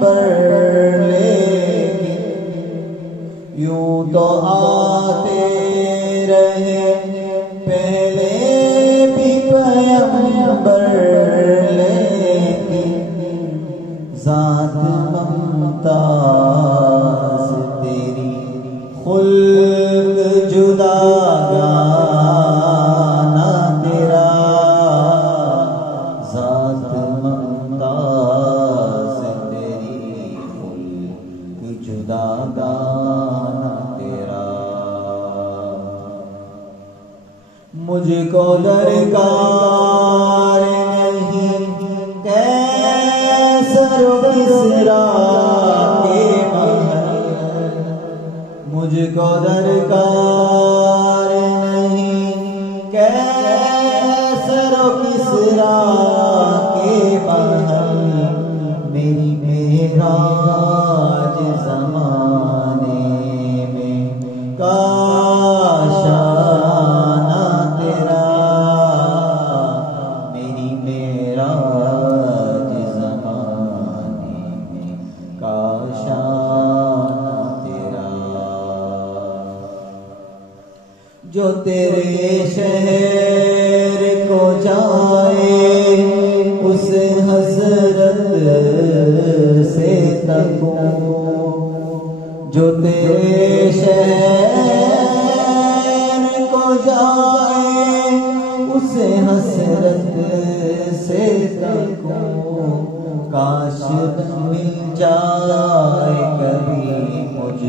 पैगंबर, लेकिन यूं तो आते रहे पहले भी पैगंबर, लेकिन ज़ात मुमताज़ तेरी खुल्क जुदा गाना तेरा, ज़ात मुमताज़ तेरी खुल्क जुदा गाना तेरा। मुझको दरकार नहीं कैसर किसरा के महल, मुझको दरकार नहीं कैसर किसरा के महल, मेरी मेराज ज़माने में काशाना तेरा, मेरी मेराज ज़माने में काशाना तेरा। जो तेरे शहर को जाए उस हज़रत से तकूं, जो तेरे शहर को जाए उस हसरत से तकूं, काश मिल जाए कभी मुझ